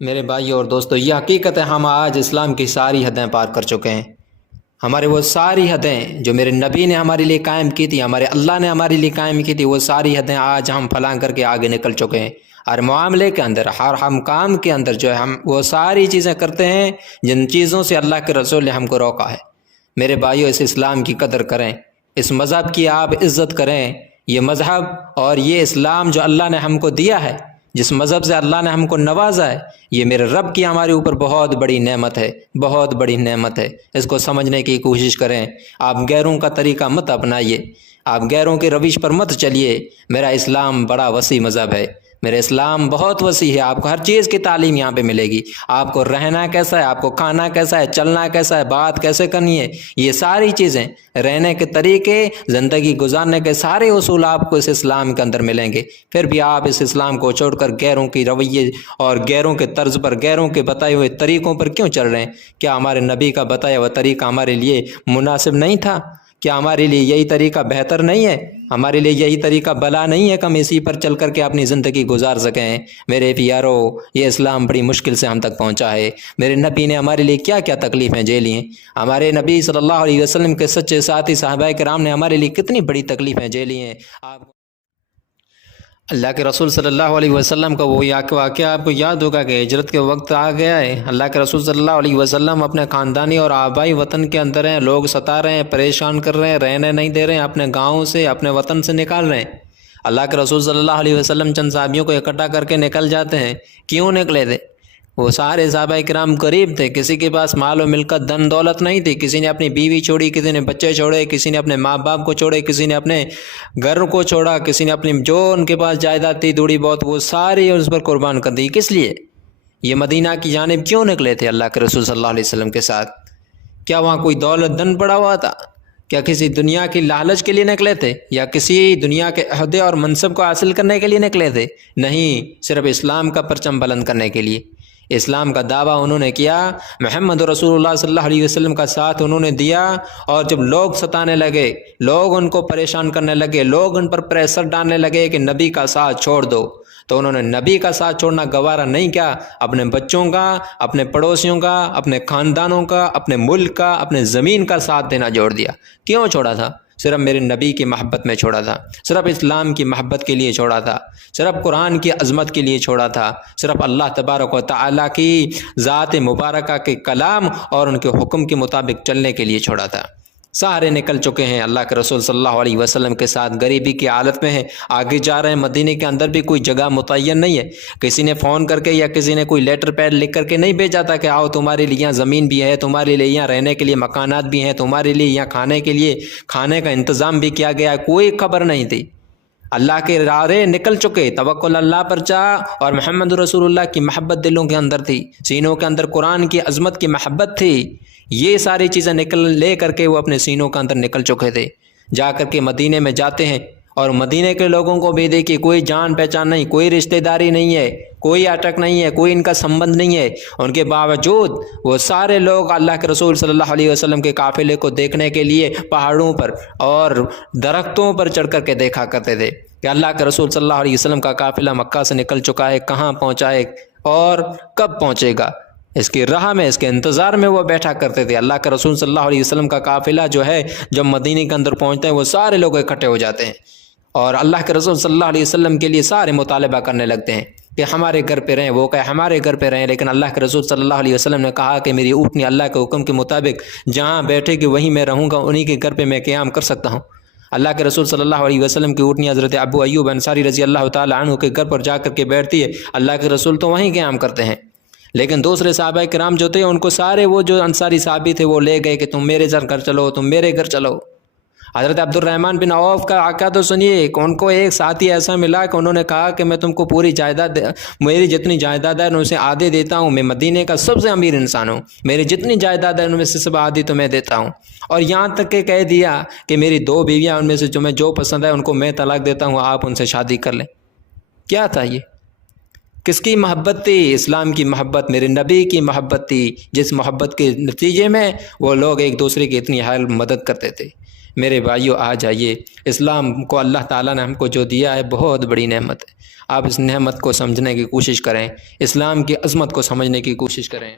میرے بھائی اور دوستو، یہ حقیقت ہے ہم آج اسلام کی ساری حدیں پار کر چکے ہیں۔ ہمارے وہ ساری حدیں جو میرے نبی نے ہمارے لیے قائم کی تھی، ہمارے اللہ نے ہمارے لیے قائم کی تھی، وہ ساری حدیں آج ہم فلاں کر کے آگے نکل چکے ہیں۔ ہر معاملے کے اندر، ہر ہم کام کے اندر جو ہے ہم وہ ساری چیزیں کرتے ہیں جن چیزوں سے اللہ کے رسول نے ہم کو روکا ہے۔ میرے بھائیو، اس اسلام کی قدر کریں، اس مذہب کی آپ عزت کریں۔ یہ مذہب اور یہ اسلام جو اللہ نے ہم کو دیا ہے، جس مذہب سے اللہ نے ہم کو نوازا ہے، یہ میرے رب کی ہمارے اوپر بہت بڑی نعمت ہے، بہت بڑی نعمت ہے۔ اس کو سمجھنے کی کوشش کریں۔ آپ غیروں کا طریقہ مت اپنائیے، آپ غیروں کے روش پر مت چلیے۔ میرا اسلام بڑا وسیع مذہب ہے، میرا اسلام بہت وسیع ہے۔ آپ کو ہر چیز کی تعلیم یہاں پہ ملے گی۔ آپ کو رہنا کیسا ہے، آپ کو کھانا کیسا ہے، چلنا کیسا ہے، بات کیسے کرنی ہے، یہ ساری چیزیں، رہنے کے طریقے، زندگی گزارنے کے سارے اصول آپ کو اس اسلام کے اندر ملیں گے۔ پھر بھی آپ اس اسلام کو چھوڑ کر غیروں کی رویے اور غیروں کے طرز پر، غیروں کے بتائے ہوئے طریقوں پر کیوں چل رہے ہیں؟ کیا ہمارے نبی کا بتایا ہوا طریقہ ہمارے لیے مناسب نہیں تھا؟ کیا ہمارے لیے یہی طریقہ بہتر نہیں ہے؟ ہمارے لیے یہی طریقہ بلا نہیں ہے کہ ہم اسی پر چل کر کے اپنی زندگی گزار سکیں؟ میرے پیارو، یہ اسلام بڑی مشکل سے ہم تک پہنچا ہے۔ میرے نبی نے ہمارے لیے کیا کیا تکلیفیں جھیلی ہیں؟ ہمارے نبی صلی اللہ علیہ وسلم کے سچے ساتھی صحابہ کرام نے ہمارے لیے کتنی بڑی تکلیفیں جھیلی ہیں۔ اللہ کے رسول صلی اللہ علیہ وسلم کا وہ واقعہ آپ کو یاد ہوگا کہ ہجرت کے وقت آ گیا ہے۔ اللہ کے رسول صلی اللہ علیہ وسلم اپنے خاندانی اور آبائی وطن کے اندر ہیں، لوگ ستا رہے ہیں، پریشان کر رہے ہیں، رہنے نہیں دے رہے ہیں، اپنے گاؤں سے، اپنے وطن سے نکال رہے ہیں۔ اللہ کے رسول صلی اللہ علیہ وسلم چند صحابیوں کو اکٹھا کر کے نکل جاتے ہیں۔ کیوں نکلے تھے؟ وہ سارے صحابہ کرام غریب تھے، کسی کے پاس مال و ملکت، دن دولت نہیں تھی۔ کسی نے اپنی بیوی چھوڑی، کسی نے بچے چھوڑے، کسی نے اپنے ماں باپ کو چھوڑے، کسی نے اپنے گھر کو چھوڑا، کسی نے اپنی جو ان کے پاس جائیداد تھی تھوڑی بہت، وہ ساری اس پر قربان کر دی۔ کس لیے؟ یہ مدینہ کی جانب کیوں نکلے تھے اللہ کے رسول صلی اللہ علیہ وسلم کے ساتھ؟ کیا وہاں کوئی دولت دن پڑا ہوا تھا؟ کیا کسی دنیا کی لالچ کے لیے نکلے تھے، یا کسی دنیا کے عہدے اور منصب کو حاصل کرنے کے لیے نکلے تھے؟ نہیں، صرف اسلام کا پرچم بلند کرنے کے لیے۔ اسلام کا دعویٰ انہوں نے کیا، محمد رسول اللہ صلی اللہ علیہ وسلم کا ساتھ انہوں نے دیا، اور جب لوگ ستانے لگے، لوگ ان کو پریشان کرنے لگے، لوگ ان پر پریشر ڈالنے لگے کہ نبی کا ساتھ چھوڑ دو، تو انہوں نے نبی کا ساتھ چھوڑنا گوارا نہیں کیا۔ اپنے بچوں کا، اپنے پڑوسیوں کا، اپنے خاندانوں کا، اپنے ملک کا، اپنے زمین کا ساتھ دینا چھوڑ دیا۔ کیوں چھوڑا تھا؟ صرف میرے نبی کی محبت میں چھوڑا تھا، صرف اسلام کی محبت کے لیے چھوڑا تھا، صرف قرآن کی عظمت کے لیے چھوڑا تھا، صرف اللہ تبارک و تعالیٰ کی ذات مبارکہ کے کلام اور ان کے حکم کے مطابق چلنے کے لیے چھوڑا تھا۔ سارے نکل چکے ہیں، اللہ کے رسول صلی اللہ علیہ وسلم کے ساتھ غریبی کی حالت میں ہیں، آگے جا رہے ہیں۔ مدینے کے اندر بھی کوئی جگہ متعین نہیں ہے، کسی نے فون کر کے یا کسی نے کوئی لیٹر پیڈ لکھ کر کے نہیں بھیجا تھا کہ آؤ تمہارے لیے یہاں زمین بھی ہے، تمہارے لیے یہاں رہنے کے لیے مکانات بھی ہیں، تمہارے لیے یہاں کھانے کے لیے کھانے کا انتظام بھی کیا گیا ہے۔ کوئی خبر نہیں تھی۔ اللہ کے رارے نکل چکے، توکل اللہ پر چاہ اور محمد رسول اللہ کی محبت دلوں کے اندر تھی، سینوں کے اندر قرآن کی عظمت کی محبت تھی۔ یہ ساری چیزیں لے کر کے وہ اپنے سینوں کے اندر نکل چکے تھے۔ جا کر کے مدینے میں جاتے ہیں، اور مدینے کے لوگوں کو بھی دیکھیے، کوئی جان پہچان نہیں، کوئی رشتہ داری نہیں ہے، کوئی اٹک نہیں ہے، کوئی ان کا سمبند نہیں ہے۔ ان کے باوجود وہ سارے لوگ اللہ کے رسول صلی اللہ علیہ وسلم کے قافلے کو دیکھنے کے لیے پہاڑوں پر اور درختوں پر چڑھ کر کے دیکھا کرتے تھے کہ اللہ کے رسول صلی اللہ علیہ وسلم کا قافلہ مکہ سے نکل چکا ہے، کہاں پہنچا ہے اور کب پہنچے گا، اس کی راہ میں، اس کے انتظار میں وہ بیٹھا کرتے تھے۔ اللہ کے رسول صلی اللہ علیہ وسلم کا قافلہ جو ہے جب مدینے کے اندر پہنچتا ہے، وہ سارے لوگ اکٹھے ہو جاتے ہیں اور اللہ کے رسول صلی اللہ علیہ وسلم کے لیے سارے مطالبہ کرنے لگتے ہیں کہ ہمارے گھر پہ رہیں، وہ کہ ہمارے گھر پہ رہیں۔ لیکن اللہ کے رسول صلی اللہ علیہ وسلم نے کہا کہ میری اونٹنی اللہ کے حکم کے مطابق جہاں بیٹھے گی وہیں میں رہوں گا، انہی کے گھر پہ میں قیام کر سکتا ہوں۔ اللہ کے رسول صلی اللہ علیہ وسلم کی اونٹنی حضرت ابو ایوب انصاری رضی اللہ تعالی عنہ کے گھر پر جا کر کے بیٹھتی ہے، اللہ کے رسول تو وہیں قیام کرتے ہیں۔ لیکن دوسرے صحابہ کرام جو تھے، ان کو سارے وہ جو انصاری صحابی تھے وہ لے گئے کہ تم میرے گھر چلو، تم میرے گھر چلو۔ حضرت عبد الرحمن بن عوف کا واقعہ تو سنیے، ان کو ایک ساتھی ایسا ملا کہ انہوں نے کہا کہ میں تم کو پوری جائیداد، میری جتنی جائیداد ہے ان سے آدھے دیتا ہوں، میں مدینے کا سب سے امیر انسان ہوں، میری جتنی جائیداد ہے ان میں سے سب آدھی تو میں دیتا ہوں، اور یہاں تک کہ کہہ دیا کہ میری 2 بیویاں ان میں سے جو پسند ہے ان کو میں طلاق دیتا ہوں، آپ ان سے شادی کر لیں۔ کیا تھا یہ؟ کس کی محبت تھی؟ اسلام کی محبت، میرے نبی کی محبت تھی، جس محبت کے نتیجے میں وہ لوگ ایک دوسرے کی اتنی مدد کرتے تھے۔ میرے بھائیوں آ جائیے، اسلام کو اللہ تعالیٰ نے ہم کو جو دیا ہے بہت بڑی نعمت ہے، آپ اس نعمت کو سمجھنے کی کوشش کریں، اسلام کی عظمت کو سمجھنے کی کوشش کریں۔